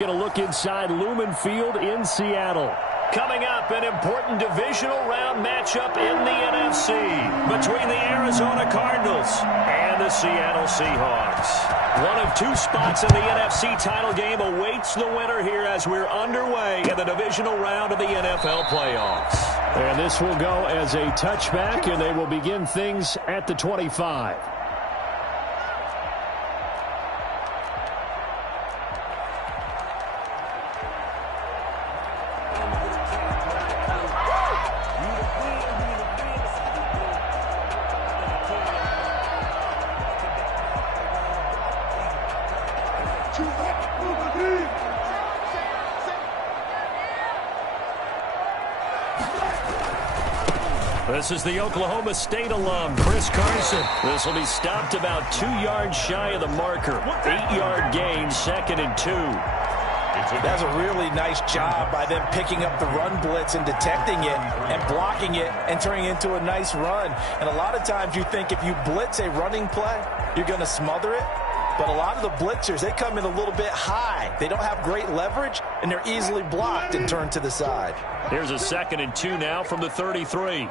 Going to look inside Lumen Field in Seattle. Coming up, an important divisional round matchup in the NFC between the Arizona Cardinals and the Seattle Seahawks. One of two spots in the NFC title game awaits the winner here as we're underway in the divisional round of the NFL playoffs. And this will go as a touchback, and they will begin things at the 25. This is the Oklahoma State alum, Chris Carson. This will be stopped about 2 yards shy of the marker. 8-yard gain, 2nd and 2. That's a really nice job by them picking up the run blitz and detecting it and blocking it and turning it into a nice run. And a lot of times you think if you blitz a running play, you're going to smother it. But a lot of the blitzers, they come in a little bit high. They don't have great leverage, and they're easily blocked and turned to the side. Here's a 2nd and 2 now from the 33.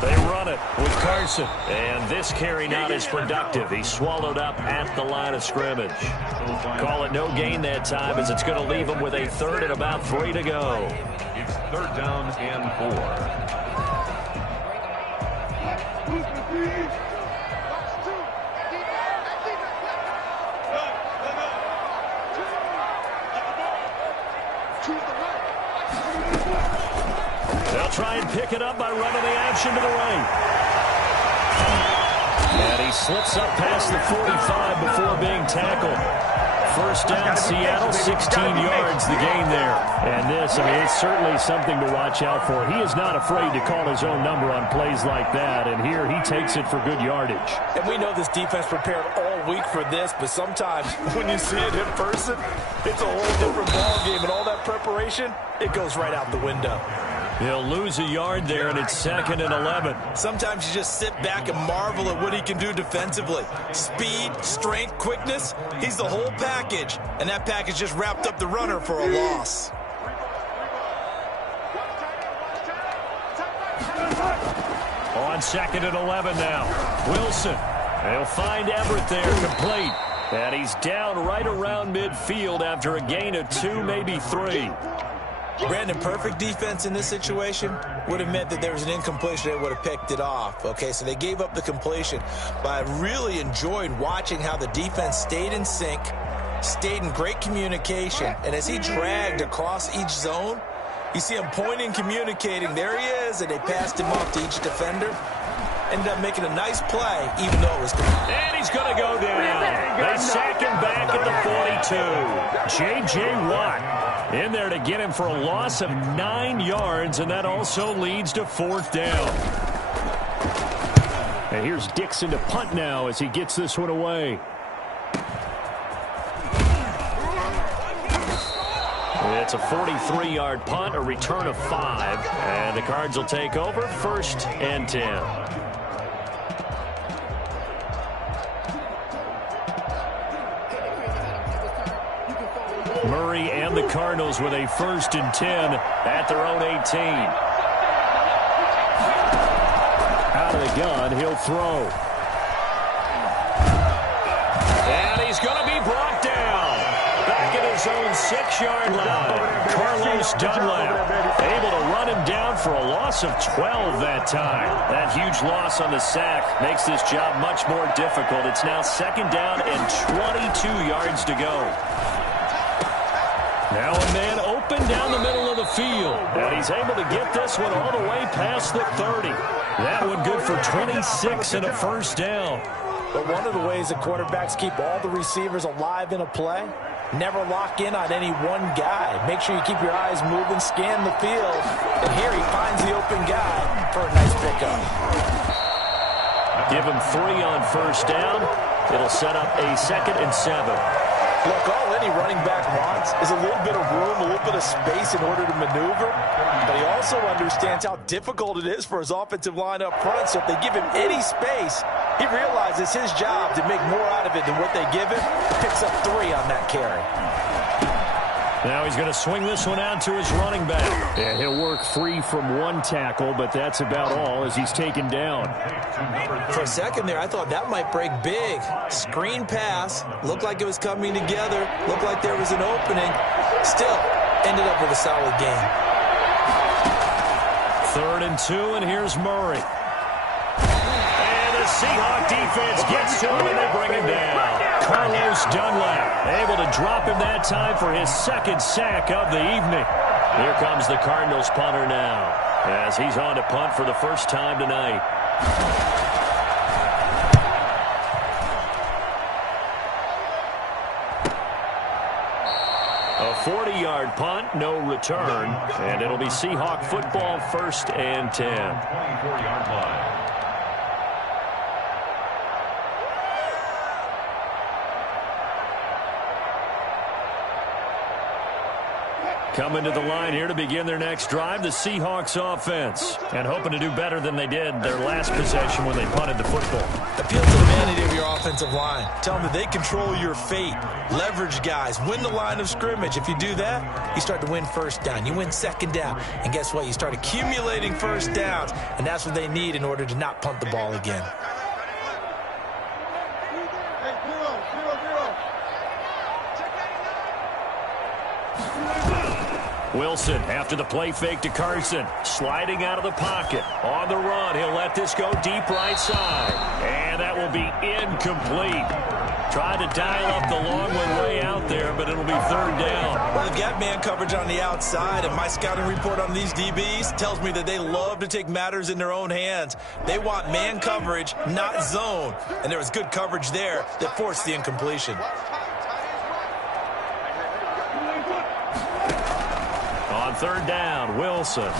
They run it with Carson. And this carry not as productive. He's swallowed up at the line of scrimmage. Call it no gain that time as it's going to leave him with a 3rd and about 3 to go. It's 3rd down and 4. They'll try and pick it up by running the action to the right. And he slips up past the 45 before being tackled. 1st down, Seattle, 16 yards the gain there. And this, it's certainly something to watch out for. He is not afraid to call his own number on plays like that, and here he takes it for good yardage. And we know this defense prepared all week for this, but sometimes when you see it in person, it's a whole different ballgame, and all that preparation, it goes right out the window. He'll lose a yard there, and it's 2nd and 11. Sometimes you just sit back and marvel at what he can do defensively. Speed, strength, quickness, he's the whole package. And that package just wrapped up the runner for a loss. On 2nd and 11 now. Wilson. They'll find Everett there, complete. And he's down right around midfield after a gain of 2, maybe 3. Brandon, perfect defense in this situation would have meant that there was an incompletion. They would have picked it off. Okay, so they gave up the completion. But I really enjoyed watching how the defense stayed in sync, stayed in great communication. And as he dragged across each zone, you see him pointing, communicating. There he is, and they passed him off to each defender. Ended up making a nice play, even though it was complete. And he's going to go down. They sack him back at the 42. J.J. Watt in there to get him for a loss of 9 yards, and that also leads to 4th down. And here's Dixon to punt now as he gets this one away. It's a 43-yard punt, a return of 5, and the Cards will take over 1st and 10. Murray and the Cardinals with a 1st and 10 at their own 18. Out of the gun, he'll throw. And he's going to be brought down. Back at his own 6-yard line. Carlos Dunlap able to run him down for a loss of 12 that time. That huge loss on the sack makes this job much more difficult. It's now 2nd down and 22 yards to go. Now a man open down the middle of the field. And he's able to get this one all the way past the 30. That one good for 26 and a 1st down. But one of the ways that quarterbacks keep all the receivers alive in a play, never lock in on any one guy. Make sure you keep your eyes moving, scan the field. And here he finds the open guy for a nice pickup. Give him 3 on 1st down. It'll set up a 2nd and 7. Look, all any running back wants is a little bit of room, a little bit of space in order to maneuver. But he also understands how difficult it is for his offensive line up front. So if they give him any space, He realizes his job to make more out of it than what they give him. Picks up 3 on that carry. Now he's going to swing this one out to his running back. And he'll work free from 1 tackle, but that's about all as he's taken down. For a second there, I thought that might break big. Screen pass. Looked like it was coming together. Looked like there was an opening. Still, ended up with a solid game. 3rd and 2, and here's Murray. The Seahawk defense gets to him, and they bring him down. Carlos Dunlap able to drop him that time for his 2nd sack of the evening. Here comes the Cardinals punter now, as he's on to punt for the first time tonight. A 40-yard punt, no return, and it'll be Seahawk football, 1st and 10. 24-yard line. Coming to the line here to begin their next drive, the Seahawks offense. And hoping to do better than they did their last possession when they punted the football. Appeal to the vanity of your offensive line. Tell them that they control your fate. Leverage guys. Win the line of scrimmage. If you do that, you start to win 1st down. You win 2nd down. And guess what? You start accumulating 1st downs. And that's what they need in order to not punt the ball again. Wilson after the play fake to Carson. Sliding out of the pocket. On the run. He'll let this go deep right side. And that will be incomplete. Tried to dial up the long one way out there, but it'll be 3rd down. Well, they've got man coverage on the outside, and my scouting report on these DBs tells me that they love to take matters in their own hands. They want man coverage, not zone. And there was good coverage there that forced the incompletion. On 3rd down, Wilson.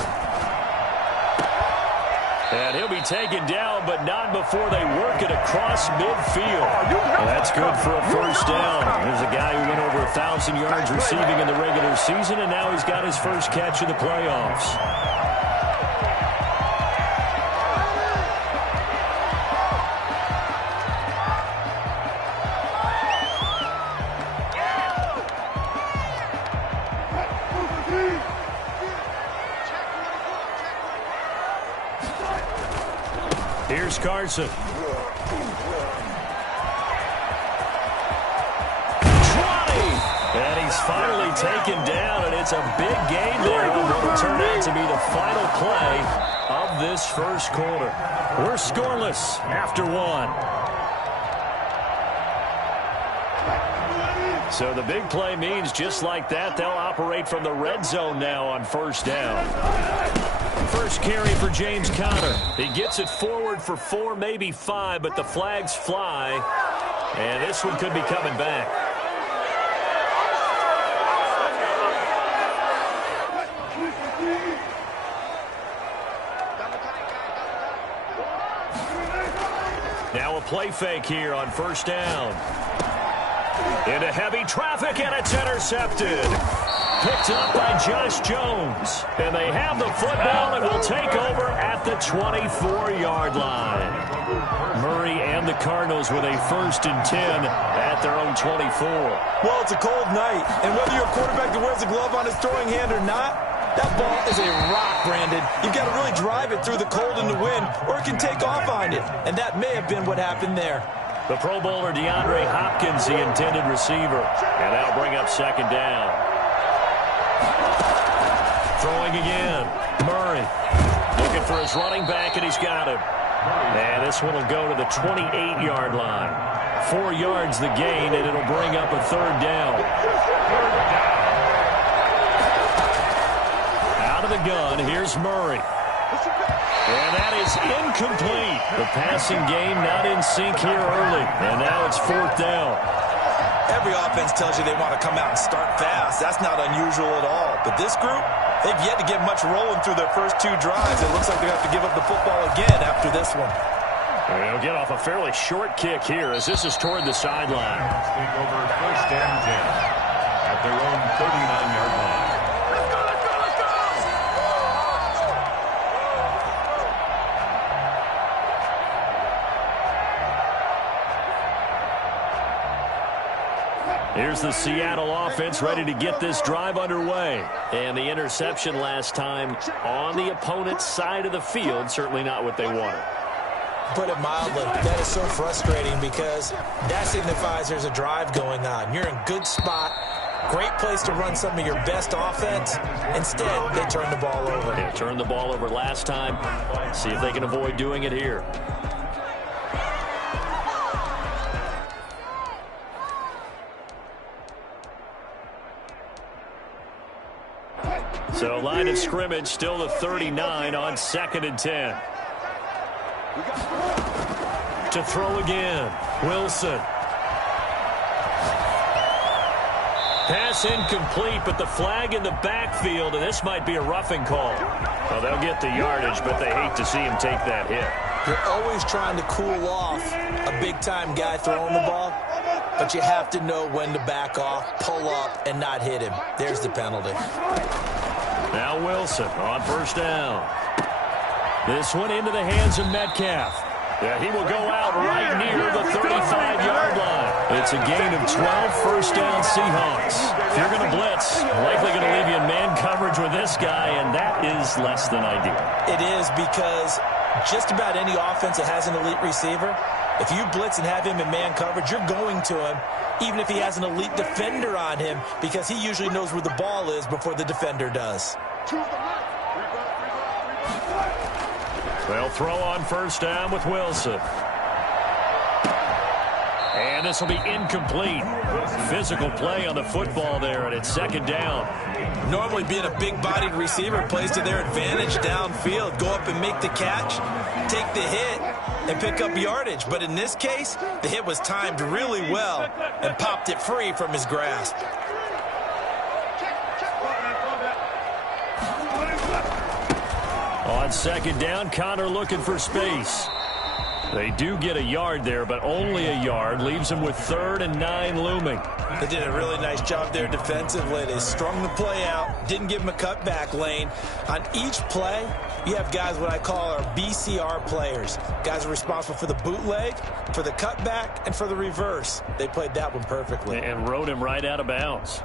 And he'll be taken down, but not before they work it across midfield. Well, that's good for a 1st down. Here's a guy who went over 1,000 yards receiving in the regular season, and now he's got his first catch in the playoffs. Here's Carson. 20! And he's finally taken down, and it's a big gain there. It will turn out to be the final play of this 1st quarter. We're scoreless after 1. So the big play means just like that, they'll operate from the red zone now on 1st down. First carry for James Conner. He gets it forward for 4, maybe 5, but the flags fly. And this one could be coming back. Now a play fake here on 1st down. Into heavy traffic, and it's intercepted. Picked up by Josh Jones. And they have the football and will take over at the 24-yard line. Murray and the Cardinals with a 1st and 10 at their own 24. Well, it's a cold night, and whether you're a quarterback that wears a glove on his throwing hand or not, that ball is a rock, Brandon. You've got to really drive it through the cold and the wind, or it can take off on you. And that may have been what happened there. The Pro Bowler DeAndre Hopkins, the intended receiver. And that'll bring up 2nd down. Throwing again. Murray looking for his running back, and he's got him. And this one will go to the 28-yard line. 4 yards the gain, and it'll bring up a 3rd down. Out of the gun, here's Murray. And that is incomplete. The passing game not in sync here early. And now it's 4th down. Every offense tells you they want to come out and start fast. That's not unusual at all. But this group, they've yet to get much rolling through their first 2 drives. It looks like they have to give up the football again after this one. They'll get off a fairly short kick here as this is toward the sideline. Take over 1st and 10 at their own 39-yard line. Here's the Seattle offense ready to get this drive underway. And the interception last time on the opponent's side of the field, certainly not what they wanted. Put it mildly, that is so frustrating because that signifies there's a drive going on. You're in good spot, great place to run some of your best offense. Instead, they turn the ball over. They turned the ball over last time. See if they can avoid doing it here. So line of scrimmage still the 39 on 2nd and 10. To throw again, Wilson. Pass incomplete, but the flag in the backfield, and this might be a roughing call. Well, they'll get the yardage, but they hate to see him take that hit. You're always trying to cool off a big-time guy throwing the ball, but you have to know when to back off, pull up, and not hit him. There's the penalty. Now Wilson on first down. This one into the hands of Metcalf. Yeah, he will go out right near the 35-yard line. It's a gain of 12, first down Seahawks. If you're going to blitz, likely going to leave you in man coverage with this guy, and that is less than ideal. It is because just about any offense that has an elite receiver, if you blitz and have him in man coverage, you're going to him, even if he has an elite defender on him, because he usually knows where the ball is before the defender does. They'll throw on first down with Wilson. And this will be incomplete. Physical play on the football there, and it's 2nd down. Normally being a big-bodied receiver plays to their advantage downfield. Go up and make the catch, take the hit, and pick up yardage. But in this case, the hit was timed really well and popped it free from his grasp. On 2nd down, Connor looking for space. They do get a yard there, but only a yard. Leaves them with 3rd and 9 looming. They did a really nice job there defensively. They strung the play out, didn't give them a cutback lane. On each play, you have guys what I call our BCR players. Guys are responsible for the bootleg, for the cutback, and for the reverse. They played that one perfectly. And rode him right out of bounds.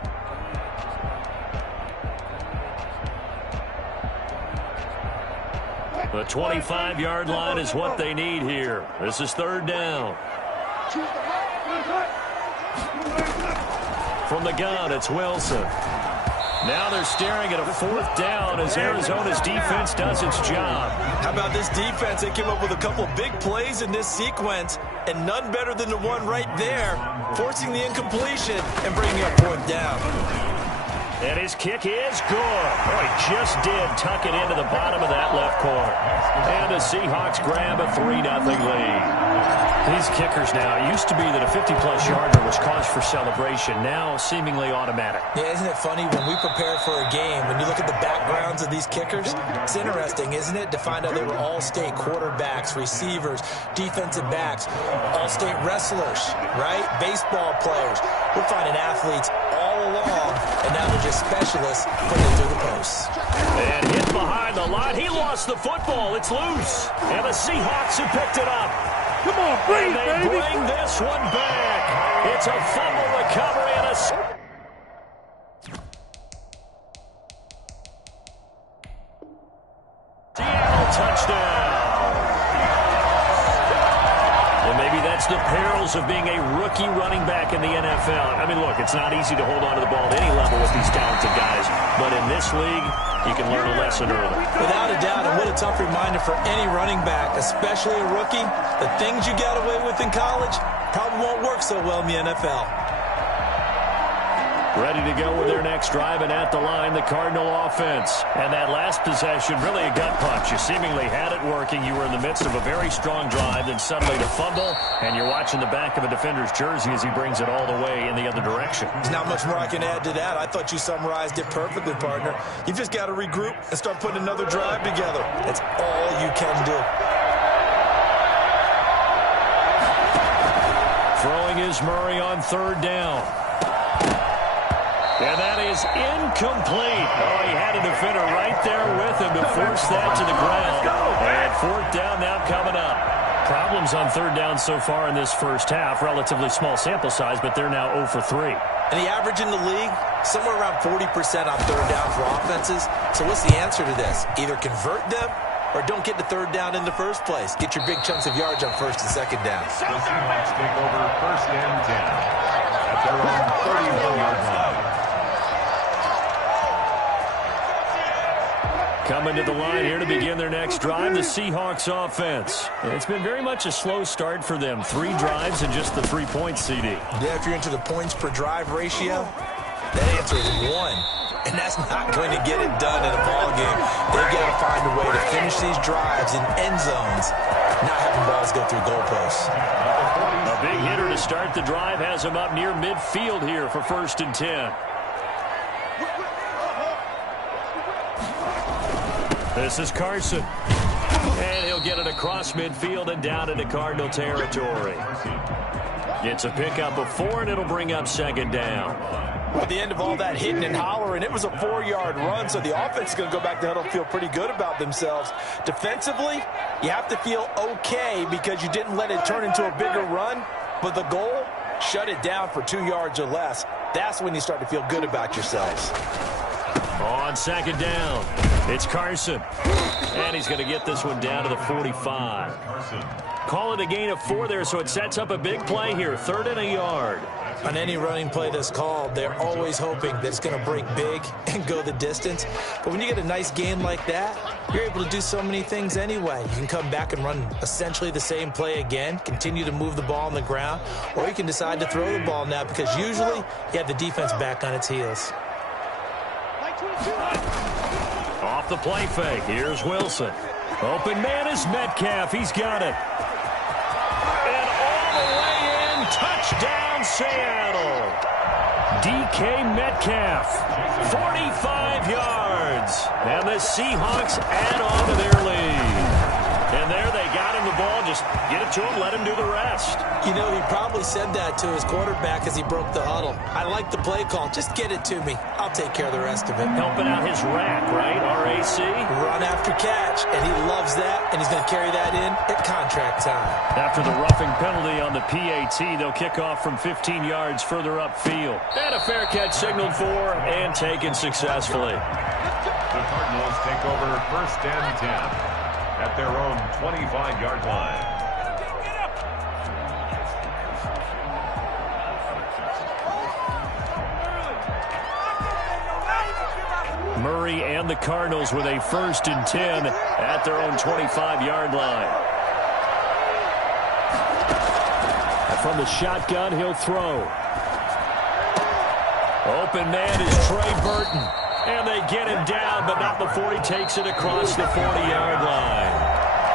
The 25-yard line is what they need here. This is 3rd down. From the gun, it's Wilson. Now they're staring at a 4th down as Arizona's defense does its job. How about this defense? They came up with a couple of big plays in this sequence, and none better than the one right there, forcing the incompletion and bringing up 4th down. And his kick is good. Oh, he just did tuck it into the bottom of that left corner. And the Seahawks grab a 3-0 lead. These kickers now, it used to be that a 50-plus yarder was cause for celebration. Now seemingly automatic. Yeah, isn't it funny when we prepare for a game, when you look at the backgrounds of these kickers, it's interesting, isn't it, to find out they were all-state quarterbacks, receivers, defensive backs, all-state wrestlers, right? Baseball players. We're finding athletes all along, and now they're just specialists putting it through the posts. And hit behind the line. He lost the football. It's loose. And the Seahawks have picked it up. Come on, bring it, baby. Bring this one back. It's a fumble recovery and a... Seattle touchdown. And maybe that's the perils of being a rookie running back in the NFL. I mean, look, it's not easy to hold on to the ball at any level with these talented guys. But in this league, you can learn a lesson early. Without a doubt, and what a tough reminder for any running back, especially a rookie. The things you got away with in college probably won't work so well in the NFL. Ready to go with their next drive, and at the line, the Cardinal offense. And that last possession, really a gut punch. You seemingly had it working. You were in the midst of a very strong drive, then suddenly the fumble, and you're watching the back of a defender's jersey as he brings it all the way in the other direction. There's not much more I can add to that. I thought you summarized it perfectly, partner. You've just got to regroup and start putting another drive together. That's all you can do. Throwing is Murray on 3rd down. And that is incomplete. Oh, he had a defender right there with him to force that to the ground. And 4th down now coming up. problems on third down so far in this first half. Relatively small sample size, but they're now 0 for 3. And the average in the league, somewhere around 40% on third down for offenses. So what's the answer to this? Either convert them or don't get to third down in the first place. Get your big chunks of yards on first and second down. The Seahawks take over first and 10 at their own 31-yard line. Coming to the line here to begin their next drive, the Seahawks offense. It's been very much a slow start for them. 3 drives and just the 3 points, CD. Yeah, if you're into the points per drive ratio, that answer is 1. And that's not going to get it done in a ball game. They've got to find a way to finish these drives in end zones, not having balls go through goalposts. A big hitter to start the drive has him up near midfield here for first and 10. This is Carson. And he'll get it across midfield and down into Cardinal territory. Gets a pickup of 4, and it'll bring up second down. At the end of all that hitting and hollering, it was a 4-yard run, so the offense is going to go back to huddle and feel pretty good about themselves. Defensively, you have to feel okay because you didn't let it turn into a bigger run, but the goal, shut it down for 2 yards or less. That's when you start to feel good about yourselves. On second down, it's Carson. And he's going to get this one down to the 45. Call it a gain of 4 there, so it sets up a big play here. 3rd and a yard. On any running play that's called, they're always hoping that it's going to break big and go the distance. But when you get a nice gain like that, you're able to do so many things anyway. You can come back and run essentially the same play again, continue to move the ball on the ground, or you can decide to throw the ball now because usually you have the defense back on its heels. Off the play fake, here's Wilson. Open man is Metcalf, he's got it. And all the way in, touchdown Seattle. DK Metcalf, 45 yards. And the Seahawks add on to their lead. And there they got him the ball. Just get it to him, let him do the rest. You know, he probably said that to his quarterback as he broke the huddle. I like the play call. Just get it to me. I'll take care of the rest of it. Helping out his rack, right? RAC. Run after catch, and he loves that, and he's going to carry that in at contract time. After the roughing penalty on the PAT, they'll kick off from 15 yards further upfield. And a fair catch signaled for and taken successfully. The Cardinals take over first and 10 at their own 25-yard line. Murray and the Cardinals with a first and 10 at their own 25-yard line. And from the shotgun, he'll throw. Open man is Trey Burton. And they get him down, but not before he takes it across the 40-yard line.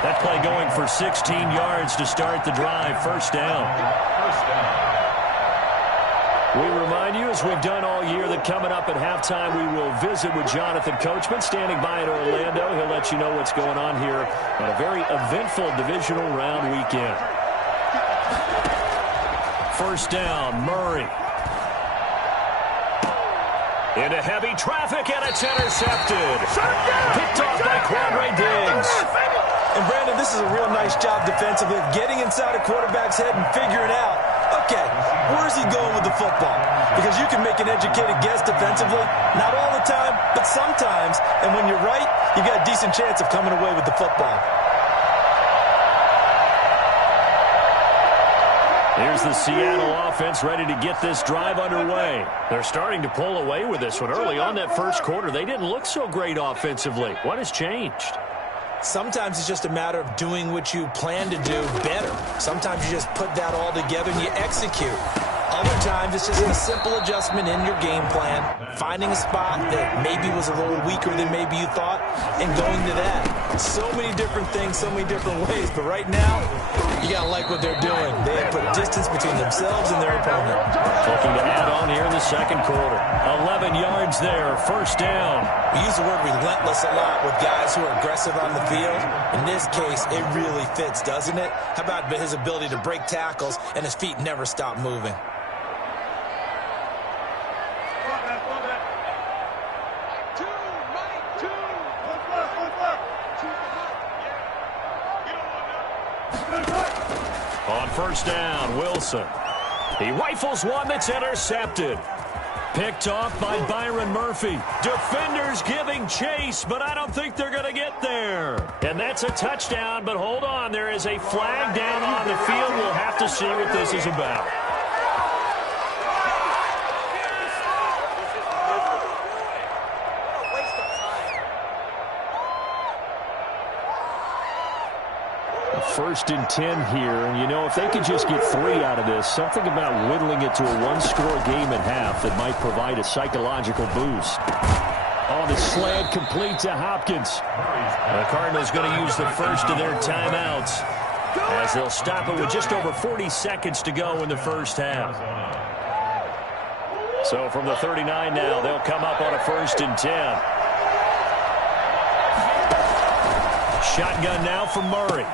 That play going for 16 yards to start the drive. First down. We remind you, as we've done all year, that coming up at halftime, we will visit with Jonathan Coachman, standing by in Orlando. He'll let you know what's going on here on a very eventful divisional round weekend. First down, Murray. Into heavy traffic, and it's intercepted. Picked off by Quandre Diggs. And, Brandon, this is a real nice job defensively of getting inside a quarterback's head and figuring out, okay, where's he going with the football? Because you can make an educated guess defensively, not all the time, but sometimes. And when you're right, you got a decent chance of coming away with the football. Here's the Seattle offense ready to get this drive underway. They're starting to pull away with this one. Early on that first quarter, they didn't look so great offensively. What has changed? Sometimes it's just a matter of doing what you plan to do better. Sometimes you just put that all together and you execute. Other times it's just a simple adjustment in your game plan, finding a spot that maybe was a little weaker than maybe you thought, and going to that. So many different things, so many different ways, but right now, you got to like what they're doing. They have put distance between themselves and their opponent. Looking to add on here in the second quarter. 11 yards there, first down. We use the word relentless a lot with guys who are aggressive on the field. In this case, it really fits, doesn't it? How about his ability to break tackles and his feet never stop moving? first down. Wilson. He rifles one that's intercepted. Picked off by Byron Murphy. Defenders giving chase, but I don't think they're going to get there. And that's a touchdown, but hold on. There is a flag down on the field. We'll have to see what this is about. First and 10 here, and you know, if they could just get 3 out of this, something about whittling it to a one-score game at half that might provide a psychological boost. On the slant, complete to Hopkins. The Cardinals going to use the first of their timeouts as they'll stop it with just over 40 seconds to go in the first half. So from the 39 now, they'll come up on a first and 10. Shotgun now from Murray.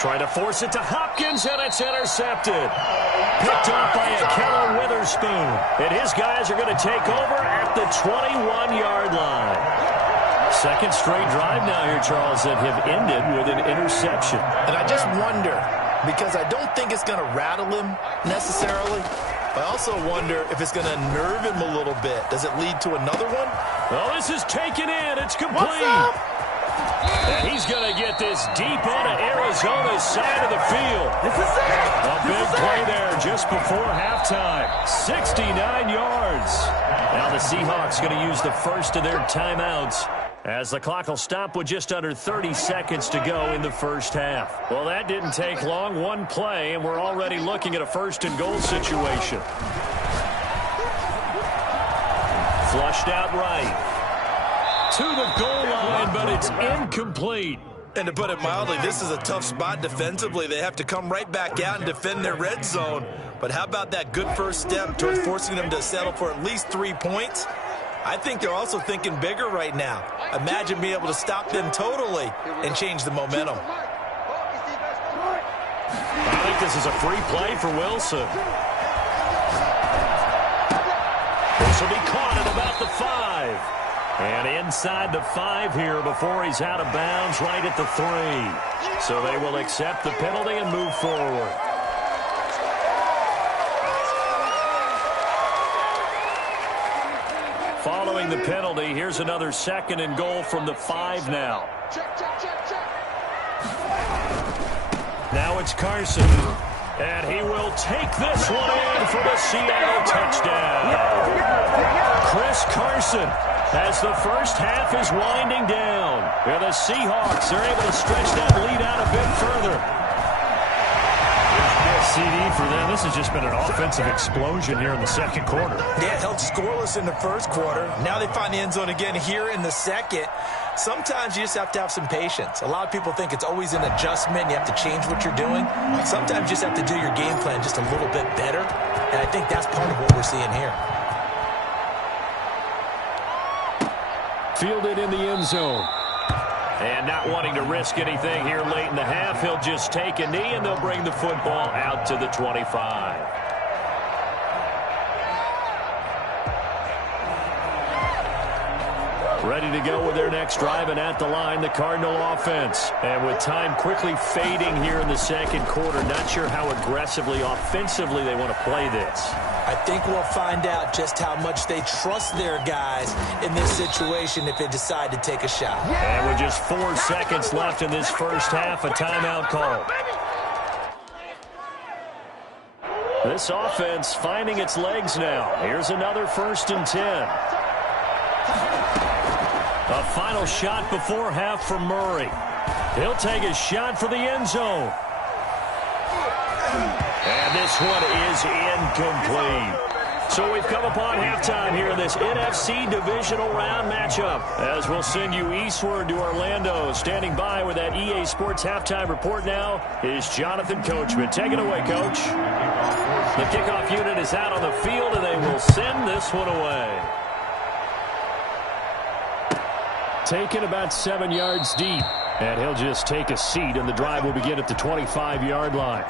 Trying to force it to Hopkins, and it's intercepted. Picked off by Akello Witherspoon. And his guys are going to take over at the 21-yard line. Second straight drive now here, Charles, that have ended with an interception. And I just wonder, because I don't think it's going to rattle him necessarily. I also wonder if it's going to nerve him a little bit. Does it lead to another one? Well, this is taken in. It's complete. And he's going to get this deep onto Arizona's side of the field. This is it. A big play there just before halftime. 69 yards. Now the Seahawks going to use the first of their timeouts as the clock will stop with just under 30 seconds to go in the first half. Well, that didn't take long. One play, and we're already looking at a first and goal situation. Flushed out right. To the goal line, but it's incomplete. And to put it mildly, this is a tough spot defensively. They have to come right back out and defend their red zone. But how about that good first step towards forcing them to settle for at least 3 points? I think they're also thinking bigger right now. Imagine being able to stop them totally and change the momentum. I think this is a free play for Wilson. This will be caught at about the 5. And inside the 5 here before he's out of bounds right at the 3. So they will accept the penalty and move forward. Following the penalty, here's another second and goal from the 5 now. Now it's Carson. And he will take this one in for the Seattle touchdown. Chris Carson, as the first half is winding down. And the Seahawks are able to stretch that lead out a bit further. CD for them. This has just been an offensive explosion here in the second quarter. Yeah, held scoreless in the first quarter. Now they find the end zone again here in the second. Sometimes you just have to have some patience. A lot of people think it's always an adjustment. You have to change what you're doing. Sometimes you just have to do your game plan just a little bit better. And I think that's part of what we're seeing here. Fielded in the end zone. And not wanting to risk anything here late in the half, he'll just take a knee, and they'll bring the football out to the 25. Ready to go with their next drive, and at the line, the Cardinal offense. And with time quickly fading here in the second quarter, not sure how aggressively, offensively they want to play this. I think we'll find out just how much they trust their guys in this situation if they decide to take a shot. And with just 4 seconds left in this first half, a timeout call. This offense finding its legs now. Here's another first and 10. A final shot before half for Murray. He'll take a shot for the end zone. And this one is incomplete. So we've come upon halftime here in this NFC divisional round matchup. As we'll send you eastward to Orlando. Standing by with that EA Sports halftime report now is Jonathan Coachman. Take it away, Coach. The kickoff unit is out on the field, and they will send this one away. Taken about 7 yards deep. And he'll just take a seat, and the drive will begin at the 25-yard line.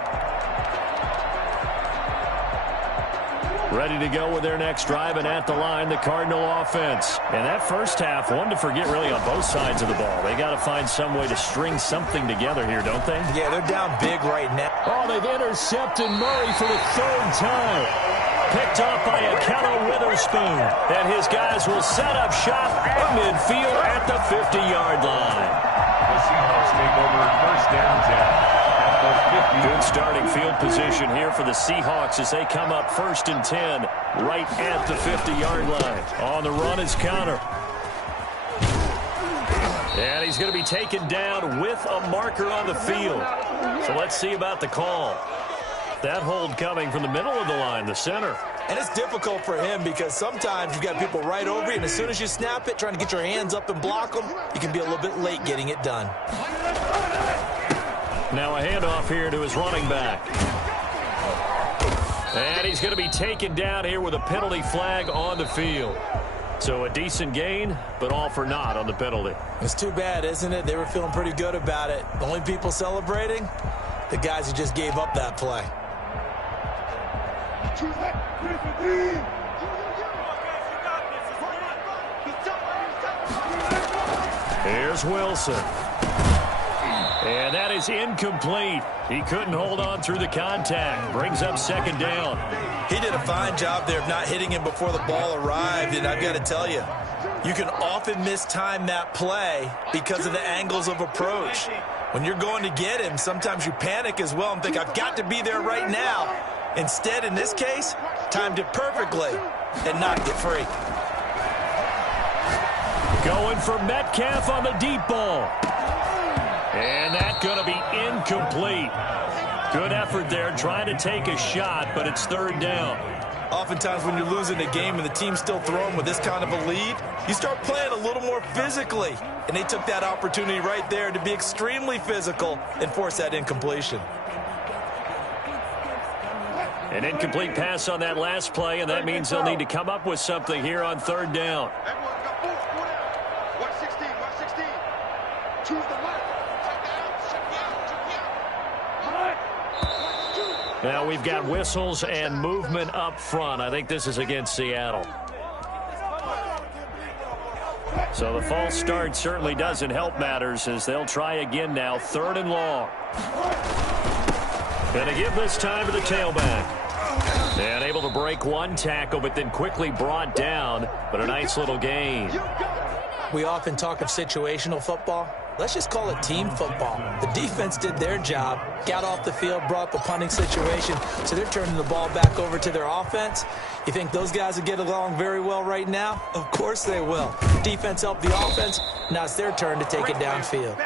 Ready to go with their next drive, and at the line, the Cardinal offense. And that first half, one to forget really on both sides of the ball. They got to find some way to string something together here, don't they? Yeah, they're down big right now. Oh, they've intercepted Murray for the third time. Picked off by Akello Witherspoon. And his guys will set up shop at midfield at the 50-yard line. The Seahawks take over first and 10. Good starting field position here for the Seahawks as they come up first and 10 right at the 50-yard line. On the run is Connor. And he's going to be taken down with a marker on the field. So let's see about the call. That hold coming from the middle of the line, the center. And it's difficult for him because sometimes you've got people right over you, and as soon as you snap it, trying to get your hands up and block them, you can be a little bit late getting it done. Now a handoff here to his running back. And he's going to be taken down here with a penalty flag on the field. So a decent gain, but all for naught on the penalty. It's too bad, isn't it? They were feeling pretty good about it. The only people celebrating, the guys who just gave up that play. Here's Wilson. And that is incomplete. He couldn't hold on through the contact. Brings up second down. He did a fine job there of not hitting him before the ball arrived, and I've got to tell you, you can often mistime that play because of the angles of approach. When you're going to get him, sometimes you panic as well and think, I've got to be there right now. Instead, in this case, timed it perfectly and knocked it free. Going for Metcalf on the deep ball. And that's going to be incomplete. Good effort there trying to take a shot, but it's third down. Oftentimes when you're losing a game and the team's still throwing with this kind of a lead, you start playing a little more physically. And they took that opportunity right there to be extremely physical and force that incompletion. An incomplete pass on that last play, and that means they'll need to come up with something here on third down. Now we've got whistles and movement up front. I think this is against Seattle. So the false start certainly doesn't help matters as they'll try again now. Third and long. Going to give this time to the tailback. And able to break one tackle, but then quickly brought down. But a nice little gain. We often talk of situational football. Let's just call it team football. The defense did their job, got off the field, brought the punting situation, so they're turning the ball back over to their offense. You think those guys will get along very well right now? Of course they will. Defense helped the offense. Now it's their turn to take it downfield.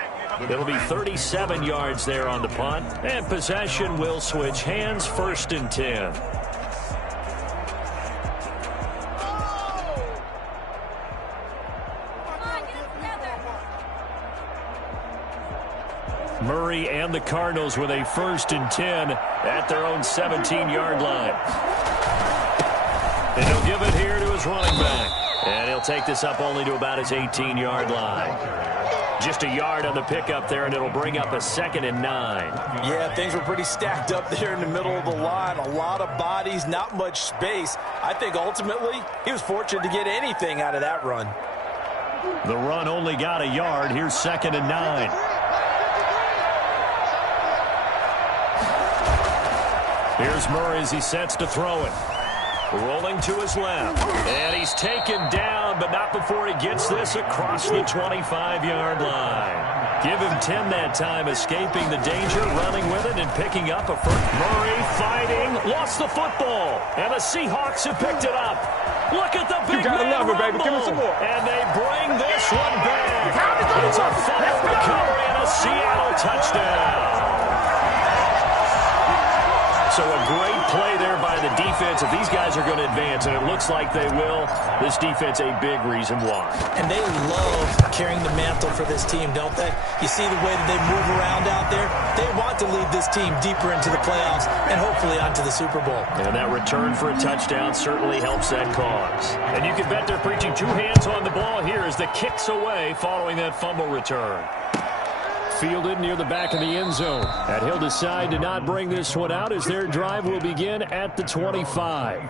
It'll be 37 yards there on the punt, and possession will switch hands, first and 10. Murray and the Cardinals with a first and 10 at their own 17-yard line. And he'll give it here to his running back. And he'll take this up only to about his 18-yard line. Just a yard on the pickup there, and it'll bring up a second and 9. Yeah, things were pretty stacked up there in the middle of the line. A lot of bodies, not much space. I think ultimately he was fortunate to get anything out of that run. The run only got a yard. Here's second and 9. Here's Murray as he sets to throw it. Rolling to his left. And he's taken down, but not before he gets this across the 25-yard line. Give him 10 that time, escaping the danger, running with it, and picking up a first. Murray fighting, lost the football, and the Seahawks have picked it up. Look at the big man rumble. Baby. Give me some more. And they bring this one back. It's a fumble recovery and a Seattle touchdown. So a great play there by the defense. If these guys are going to advance, and it looks like they will, this defense a big reason why. And they love carrying the mantle for this team, don't they? You see the way that they move around out there? They want to lead this team deeper into the playoffs and hopefully onto the Super Bowl. And that return for a touchdown certainly helps that cause. And you can bet they're preaching two hands on the ball here as the kicks away following that fumble return. fielded near the back of the end zone. And he'll decide to not bring this one out as their drive will begin at the 25.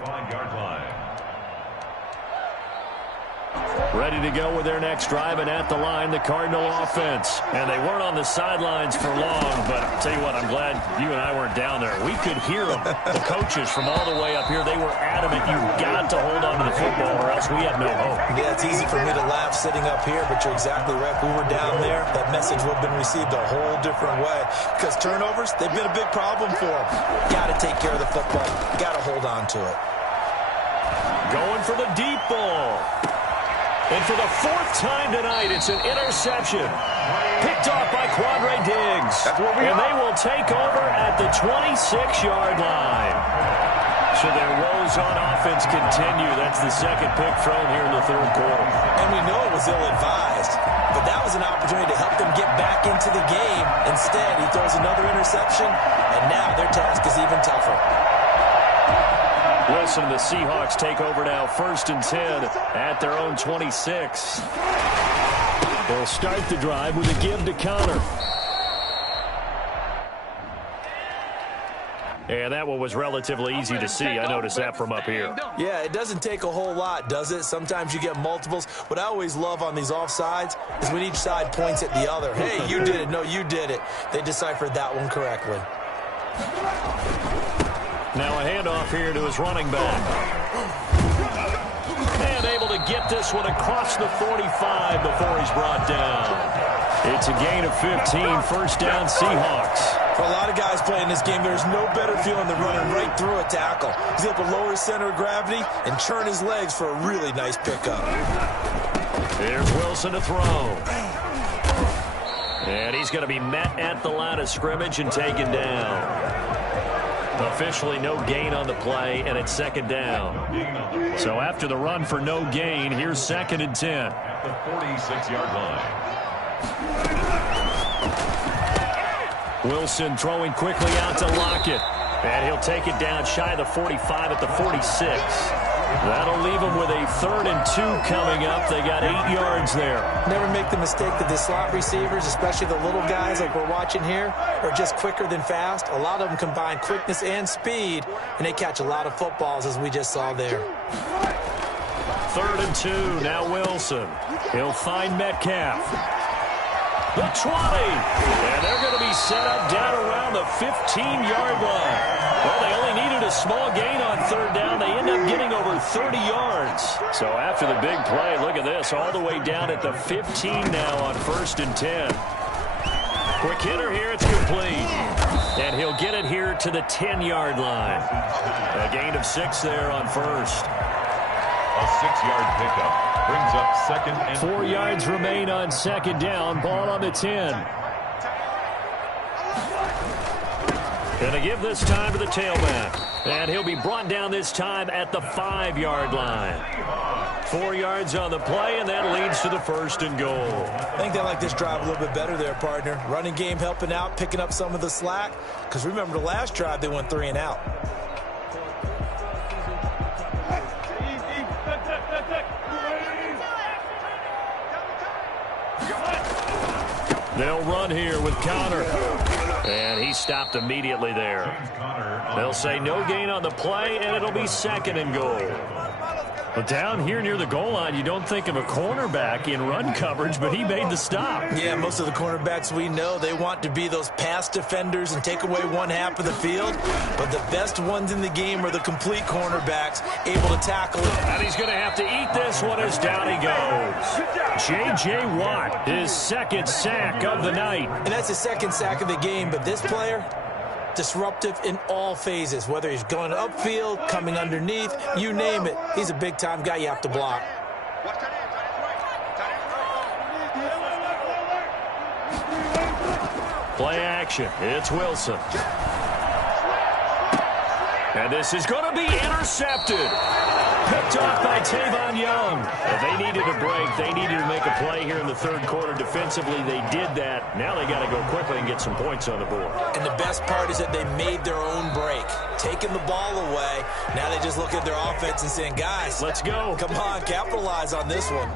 Ready to go with their next drive, and at the line, the Cardinal offense. And they weren't on the sidelines for long, but I'll tell you what, I'm glad you and I weren't down there. We could hear them, the coaches from all the way up here. They were adamant, you've got to hold on to the football or else we have no hope. Yeah, it's easy for me to laugh sitting up here, but you're exactly right. If we were down there, that message would have been received a whole different way. Because turnovers, they've been a big problem for them. Got to take care of the football. Got to hold on to it. Going for the deep ball. And for the fourth time tonight, it's an interception. Picked off by Quandre Diggs. And they will take over at the 26-yard line. So their woes on offense continue. That's the second pick thrown here in the third quarter. And we know it was ill-advised, but that was an opportunity to help them get back into the game. Instead, he throws another interception, and now their task is even tougher. Wilson and the Seahawks take over now, 1st and 10 at their own 26. They'll start the drive with a give to Connor. And that one was relatively easy to see. I noticed that from up here. Yeah, it doesn't take a whole lot, does it? Sometimes you get multiples. What I always love on these offsides is when each side points at the other. Hey, you did it. No, you did it. They deciphered that one correctly. Now a handoff here to his running back. And able to get this one across the 45 before he's brought down. It's a gain of 15, 1st down Seahawks. For a lot of guys playing this game, there's no better feeling than running right through a tackle. He's able to lower his center of gravity and churn his legs for a really nice pickup. Here's Wilson to throw. And he's going to be met at the line of scrimmage and taken down. Officially no gain on the play, and it's 2nd down. So after the run for no gain, here's 2nd and 10. At the 46-yard line. Wilson throwing quickly out to Lockett. And he'll take it down shy of the 45 at the 46. That'll leave them with a 3rd and 2 coming up. They got 8 yards there. Never make the mistake that the slot receivers, especially the little guys like we're watching here, are just quicker than fast. A lot of them combine quickness and speed, and they catch a lot of footballs, as we just saw there. 3rd and 2, now Wilson. He'll find Metcalf. The 20. And they're going to be set up down around the 15-yard line. Well, they only needed a small gain on 3rd down. They end up getting over 30 yards. So after the big play, look at this, all the way down at the 15 now on 1st and 10. Quick hitter here, it's complete. And he'll get it here to the 10-yard line. A gain of 6 there on 1st. A 6-yard pickup brings up 2nd and 4 yards remain on 2nd down. Ball on the 10. Gonna give this time to the tailback. And he'll be brought down this time at the 5-yard line. 4 yards on the play, and that leads to the 1st and goal. I think they like this drive a little bit better there, partner. Running game helping out, picking up some of the slack. Because remember, the last drive, they went 3 and out. They'll run here with Connor. And he stopped immediately there. They'll say no gain on the play, and it'll be 2nd and goal. But down here near the goal line, you don't think of a cornerback in run coverage, but he made the stop. Yeah, most of the cornerbacks we know, they want to be those pass defenders and take away one half of the field. But the best ones in the game are the complete cornerbacks, able to tackle it. And he's going to have to eat this one as down he goes. J.J. Watt, his 2nd sack of the night. And that's his 2nd sack of the game, but this player, disruptive in all phases, whether he's going upfield, coming underneath, you name it. He's a big-time guy you have to block. Play action. It's Wilson. And this is going to be intercepted. Picked off by Tavon Young. If they needed a break, they needed to make a play here in the 3rd quarter. Defensively, they did that. Now they got to go quickly and get some points on the board. And the best part is that they made their own break, taking the ball away. Now they just look at their offense and saying, guys, let's go. Come on, capitalize on this one.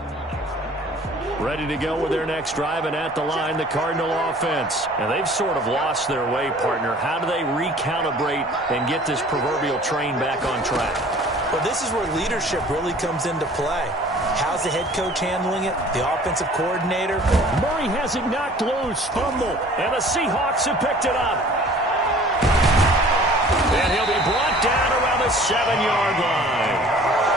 Ready to go with their next drive, and at the line, the Cardinal offense. And they've sort of lost their way, partner. How do they recalibrate and get this proverbial train back on track? Well, this is where leadership really comes into play. How's the head coach handling it? The offensive coordinator? Murray has it knocked loose. Fumble. And the Seahawks have picked it up. And he'll be brought down around the 7-yard line.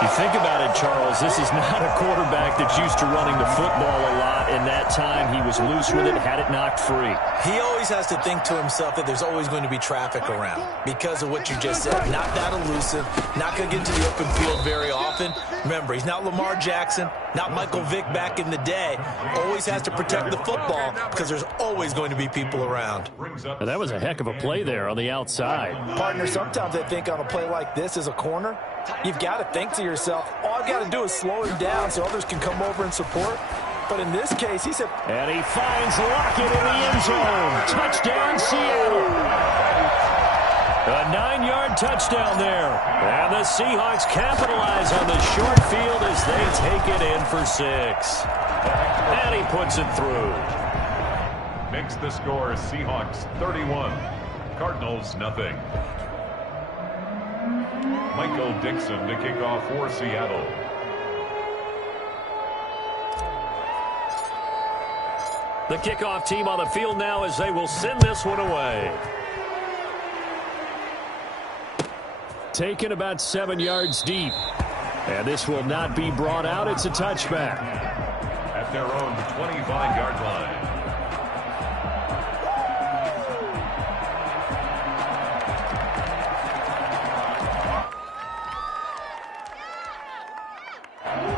You think about it, Charles, this is not a quarterback that's used to running the football a lot, and that time he was loose with it, had it knocked free. He always has to think to himself that there's always going to be traffic around because of what you just said. Not that elusive, not going to get to the open field very often. Remember, he's not Lamar Jackson, not Michael Vick back in the day. Always has to protect the football because there's always going to be people around. And that was a heck of a play there on the outside. Partner, sometimes I think on a play like this as a corner, you've got to think to yourself, all I've got to do is slow him down so others can come over and support. But in this case, he said... And he finds Lockett in the end zone. Touchdown, Seattle. A 9-yard touchdown there. And the Seahawks capitalize on the short field as they take it in for 6. And he puts it through. Makes the score Seahawks 31, Cardinals nothing. Michael Dixon to kick off for Seattle. The kickoff team on the field now as they will send this one away. Taken about 7 yards deep. And this will not be brought out. It's a touchback. At their own 25-yard line.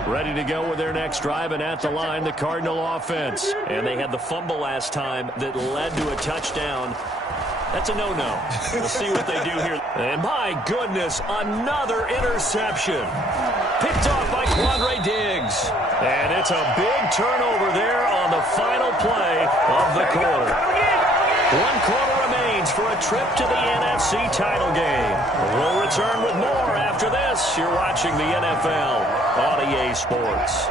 Ready to go with their next drive, and at the line, the Cardinal offense. And they had the fumble last time that led to a touchdown. That's a no-no. We'll see what they do here. And my goodness, another interception. Picked off by Quandre Diggs. And it's a big turnover there on the final play of the quarter. 1 quarter remains for a trip to the NFC title game. We'll return with more after this. You're watching the NFL on EA Sports.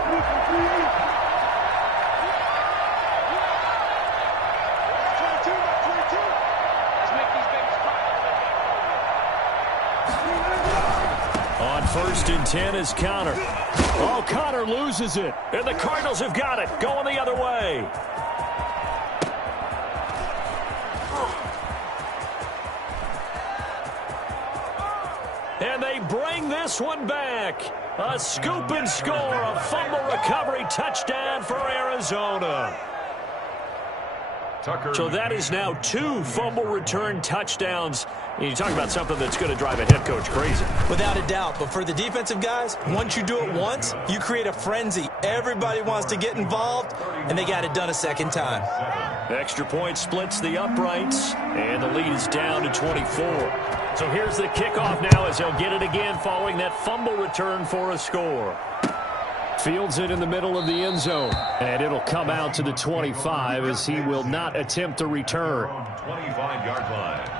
On 1st and 10 is Connor. Oh, Connor loses it. And the Cardinals have got it. Going the other way. And they bring this one back. A scoop and score, a fumble recovery touchdown for Arizona. So that is now 2 fumble return touchdowns. And you talk about something that's going to drive a head coach crazy. Without a doubt. But for the defensive guys, once you do it once, you create a frenzy. Everybody wants to get involved, and they got it done a second time. Extra point splits the uprights, and the lead is down to 24. So here's the kickoff now as he'll get it again following that fumble return for a score. Fields it in the middle of the end zone, and it'll come out to the 25 as he will not attempt to return. 25-yard line.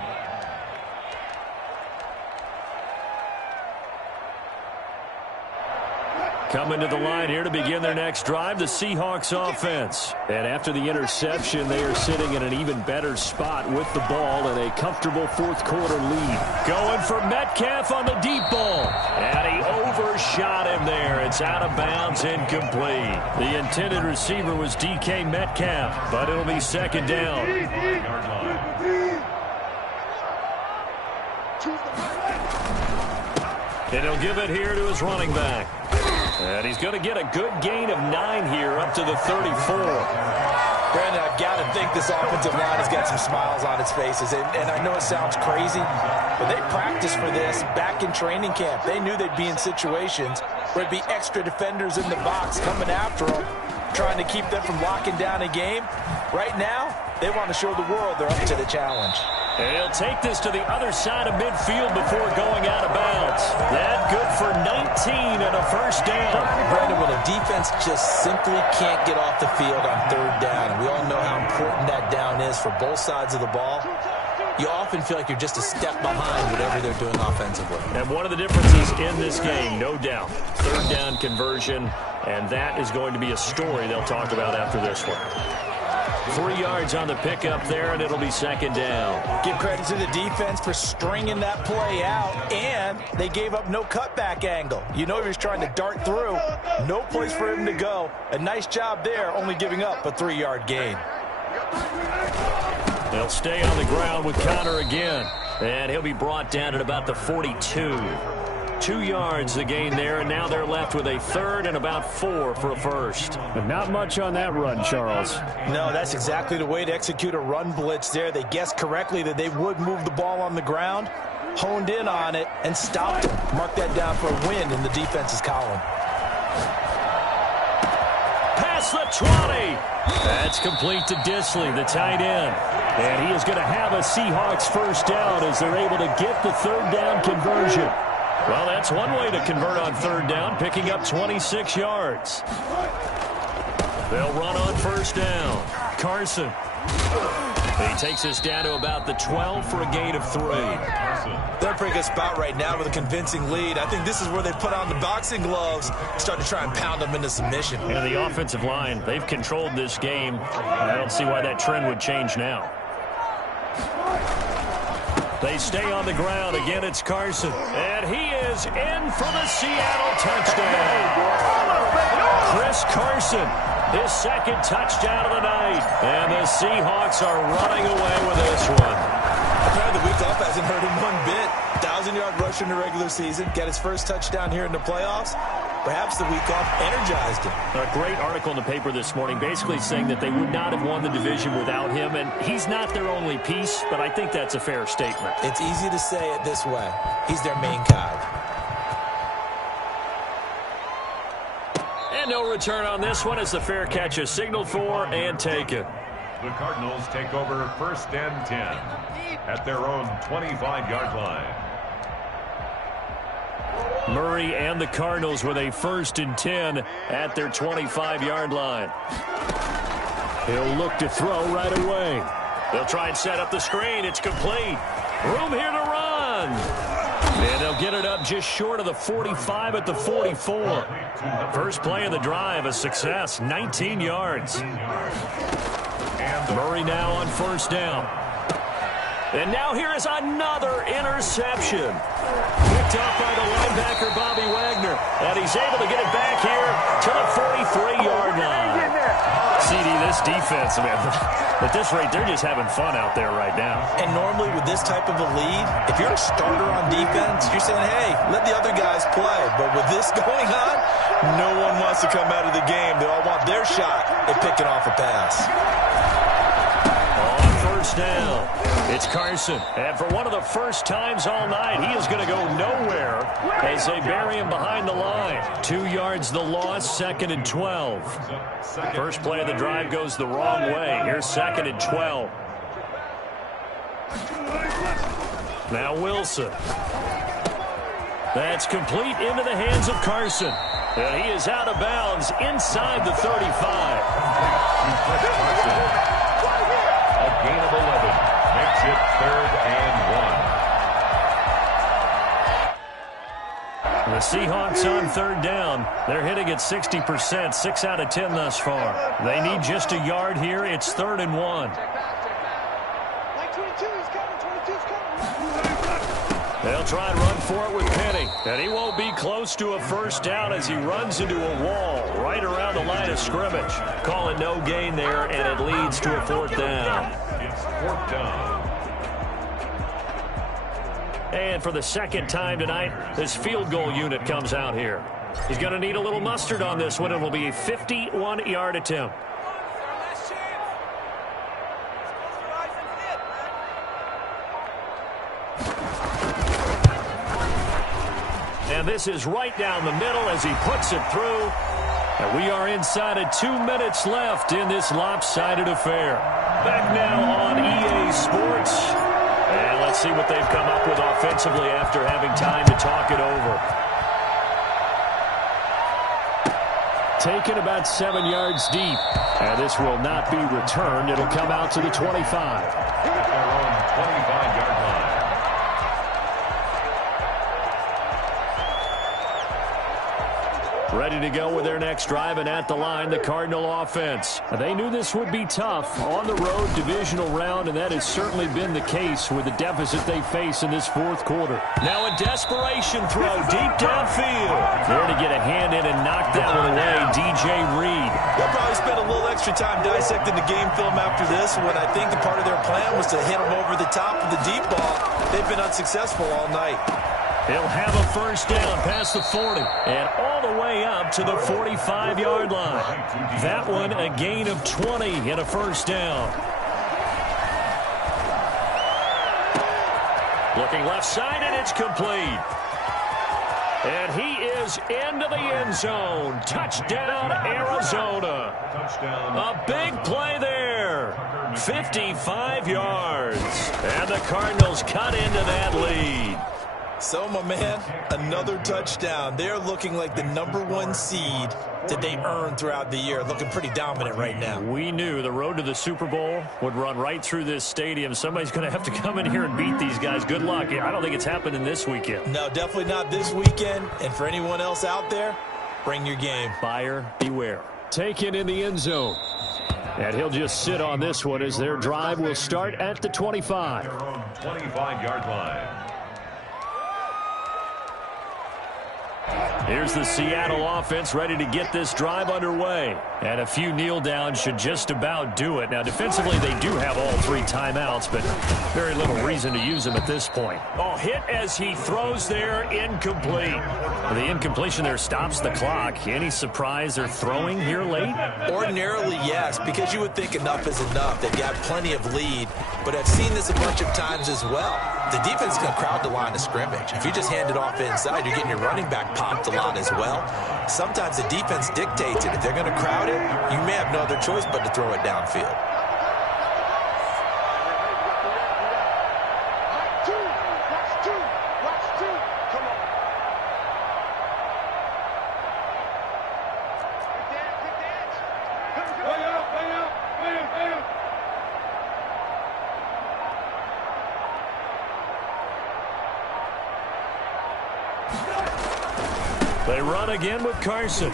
Coming to the line here to begin their next drive, the Seahawks offense. And after the interception, they are sitting in an even better spot with the ball and a comfortable 4th quarter lead. Going for Metcalf on the deep ball. And he overshot him there. It's out of bounds, incomplete. The intended receiver was DK Metcalf, but it'll be 2nd down. And he'll give it here to his running back. And he's going to get a good gain of 9 here up to the 34. Brandon, I've got to think this offensive line has got some smiles on its faces. And I know it sounds crazy, but they practiced for this back in training camp. They knew they'd be in situations where there'd be extra defenders in the box coming after them, trying to keep them from locking down a game. Right now, they want to show the world they're up to the challenge. And he'll take this to the other side of midfield before going out of bounds. That good for 19 and a 1st down. Brandon, when a defense just simply can't get off the field on 3rd down, and we all know how important that down is for both sides of the ball, you often feel like you're just a step behind whatever they're doing offensively. And one of the differences in this game, no doubt, 3rd down conversion And that is going to be a story they'll talk about after this one. 3 yards on the pickup there, and it'll be second down. Give credit to the defense for stringing that play out, and they gave up no cutback angle. You know he was trying to dart through. No place for him to go. A nice job there, only giving up a 3-yard gain. They'll stay on the ground with Connor again, and he'll be brought down at about the 42. 2 yards the gain there, and now they're left with a third and about 4 for a first. But not much on that run, Charles. No, that's exactly the way to execute a run blitz there. They guessed correctly that they would move the ball on the ground, honed in on it, and stopped it. Mark that down for a win in the defense's column. Past the 20. That's complete to Disley, the tight end. And he is going to have a Seahawks first down as they're able to get the third down conversion. Well, that's one way to convert on third down, picking up 26 yards. They'll run on first down. Carson. He takes us down to about the 12 for a gain of 3. They're in a pretty good spot right now with a convincing lead. I think this is where they put on the boxing gloves, start to try and pound them into submission. And the offensive line, they've controlled this game. I don't see why that trend would change now. They stay on the ground. Again, it's Carson. And he is in for the Seattle touchdown. Chris Carson, his second touchdown of the night. And the Seahawks are running away with this one. Apparently the week off hasn't hurt him one bit. 1,000-yard rush in the regular season. Got his first touchdown here in the playoffs. Perhaps the week off energized him. A great article in the paper this morning basically saying that they would not have won the division without him, and he's not their only piece, but I think that's a fair statement. It's easy to say it this way. He's their main cog. And no return on this one as the fair catch is signaled for and taken. The Cardinals take over first and 10 at their own 25-yard line. Murray and the Cardinals with a first and 10 at their 25-yard line. He'll look to throw right away. They'll try and set up the screen. It's complete. Room here to run. And they'll get it up just short of the 45 at the 44. First play of the drive, a success, 19 yards. Murray now on first down. And now here is another interception. Picked off by the linebacker, Bobby Wagner. And he's able to get it back here to the 43-yard line. CD, this defense, man, at this rate, they're just having fun out there right now. And normally with this type of a lead, if you're a starter on defense, you're saying, hey, let the other guys play. But with this going on, no one wants to come out of the game. They all want their shot at picking off a pass. On first down, it's Carson. And for one of the first times all night, he is going to go nowhere as they bury him behind the line. 2 yards the loss, second and 12. First play of the drive goes the wrong way. Here's second and 12. Now Wilson. That's complete into the hands of Carson. And he is out of bounds inside the 35. A gain of 11 makes it third and 1. The Seahawks on third down. They're hitting at 60%, 6 out of 10 thus far. They need just a yard here. It's third and 1. They'll try and run for it with Penny. And he won't be close to a first down as he runs into a wall right around the line of scrimmage. Call it no gain there, and it leads to a fourth down. It's fourth down. And for the second time tonight, this field goal unit comes out here. He's going to need a little mustard on this one. It will be a 51-yard attempt. And this is right down the middle as he puts it through. And we are inside of 2 minutes left in this lopsided affair. Back now on EA Sports. And let's see what they've come up with offensively after having time to talk it over. Taken about 7 yards deep. And this will not be returned. It'll come out to the 25. At their own 25-yard line. Ready to go with their next drive, and at the line, the Cardinal offense. They knew this would be tough on the road divisional round, and that has certainly been the case with the deficit they face in this fourth quarter. Now a desperation throw deep downfield. There to get a hand in and knock that one away, DJ Reed. They'll probably spend a little extra time dissecting the game film after this, when I think the part of their plan was to hit them over the top of the deep ball. They've been unsuccessful all night. He'll have a first down past the 40 and all the way up to the 45-yard line. That one a gain of 20 and a first down. Looking left side, and it's complete. And he is into the end zone. Touchdown, Arizona. A big play there. 55 yards. And the Cardinals cut into that lead. So, my man, another touchdown. They're looking like the #1 seed that they earned throughout the year. Looking pretty dominant right now. We knew the road to the Super Bowl would run right through this stadium. Somebody's going to have to come in here and beat these guys. Good luck. I don't think it's happening this weekend. No, definitely not this weekend. And for anyone else out there, bring your game. Buyer beware. Taken in the end zone. And he'll just sit on this one as their drive will start at the 25. Their own 25-yard line. Here's the Seattle offense ready to get this drive underway. And a few kneel downs should just about do it. Now, defensively, they do have all 3 timeouts, but very little reason to use them at this point. Oh, hit as he throws there, incomplete. The incompletion there stops the clock. Any surprise they're throwing here late? Ordinarily, yes, because you would think enough is enough. They've got plenty of lead, but I've seen this a bunch of times as well. The defense can crowd the line of scrimmage. If you just hand it off inside, you're getting your running back popped a lot as well. Sometimes the defense dictates it. If they're going to crowd it, you may have no other choice but to throw it downfield. They run again with Carson.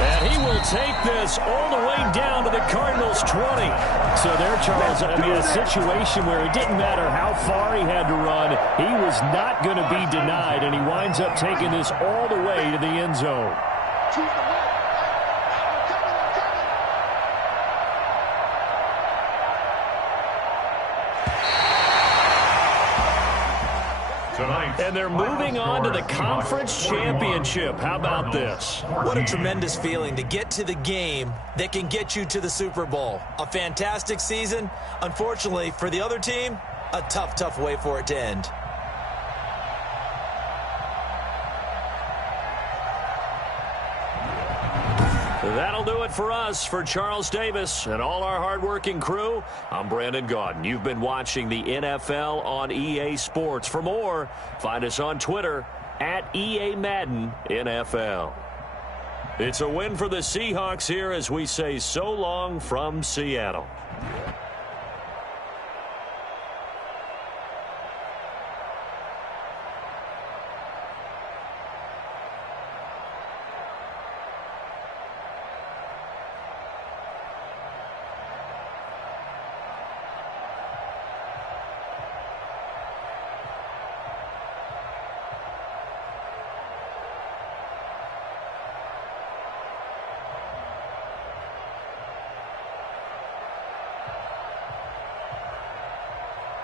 And he will take this all the way down to the Cardinals' 20. So there, Charles, I mean, a situation where it didn't matter how far he had to run. He was not going to be denied, and he winds up taking this all the way to the end zone. And they're moving on to the conference championship. How about this? What a tremendous feeling to get to the game that can get you to the Super Bowl. A fantastic season. Unfortunately, for the other team, a tough, tough way for it to end. That'll do it for us. For Charles Davis and all our hardworking crew, I'm Brandon Gaudin. You've been watching the NFL on EA Sports. For more, find us on Twitter at EA Madden NFL. It's a win for the Seahawks here as we say so long from Seattle.